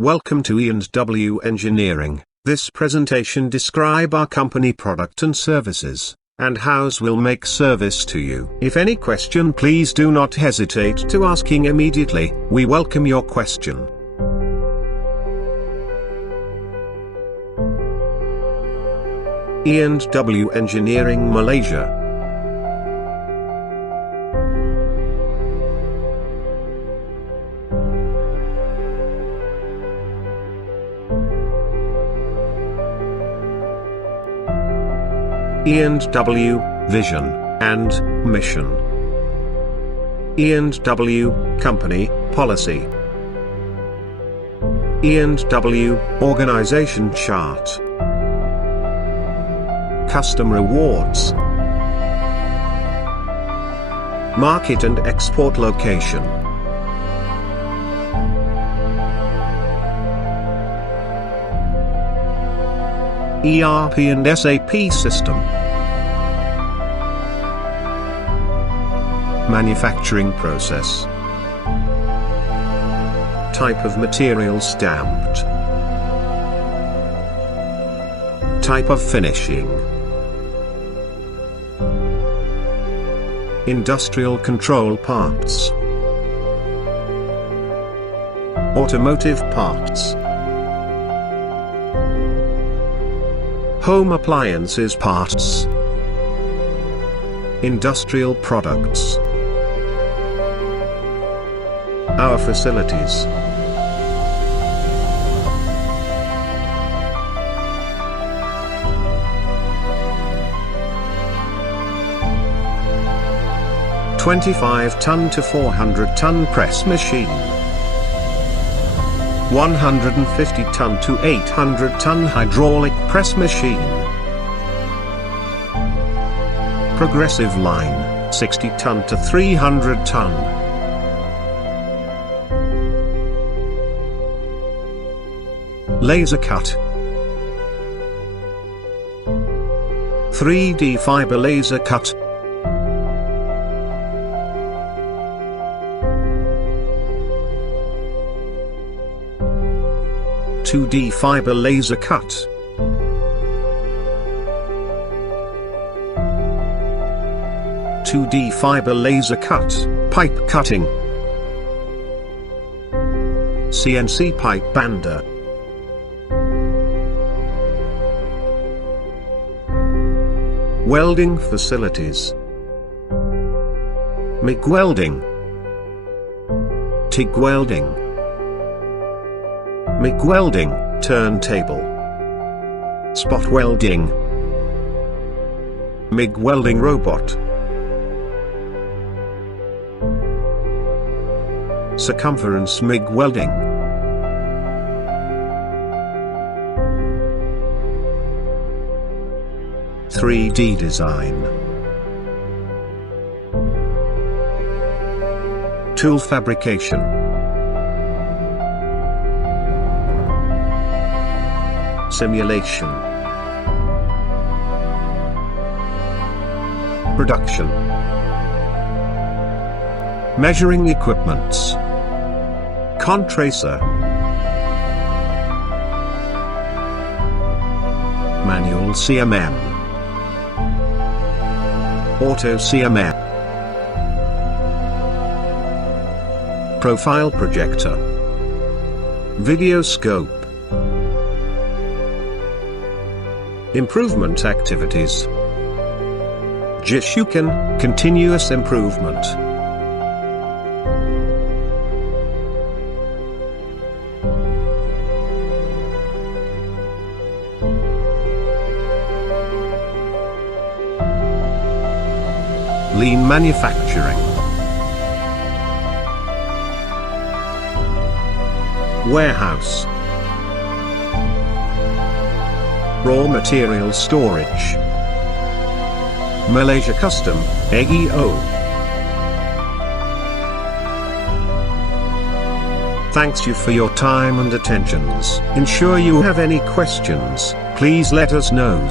Welcome to Sdn Engineering. This presentation describe our company product and services, and hows will make service to you. If any question, please do not hesitate to asking immediately. We welcome your question. Sdn Engineering Malaysia. Sdn Vision and Mission. Sdn Company Policy. Sdn Organization Chart. Custom Rewards. Market and Export Location. ERP and SAP System. Manufacturing process. Type of material stamped. Type of finishing. Industrial control parts. Automotive parts. Home appliances parts. Industrial products. Our facilities. (25-ton to 400-ton press machine). 150-ton to 800-ton hydraulic press machine. Progressive line, 60-ton to 300-ton. Laser cut. 3D fiber laser cut. (2D fiber laser cut). (2D fiber laser cut, pipe cutting. CNC pipe bander. Welding facilities. MIG welding. TIG welding. MIG welding, turntable. Spot welding. MIG welding robot. Circumference MIG welding. (3D design). Tool fabrication. Simulation. Production. Measuring equipments. Contracer. Manual CMM. Auto CMM. Profile projector. Video scope. Improvement activities. Jishuken, continuous improvement. Lean manufacturing. Warehouse. Raw material storage. Malaysia Custom, AEO. Thanks you for your time and attentions. Ensure you have any questions, please let us know.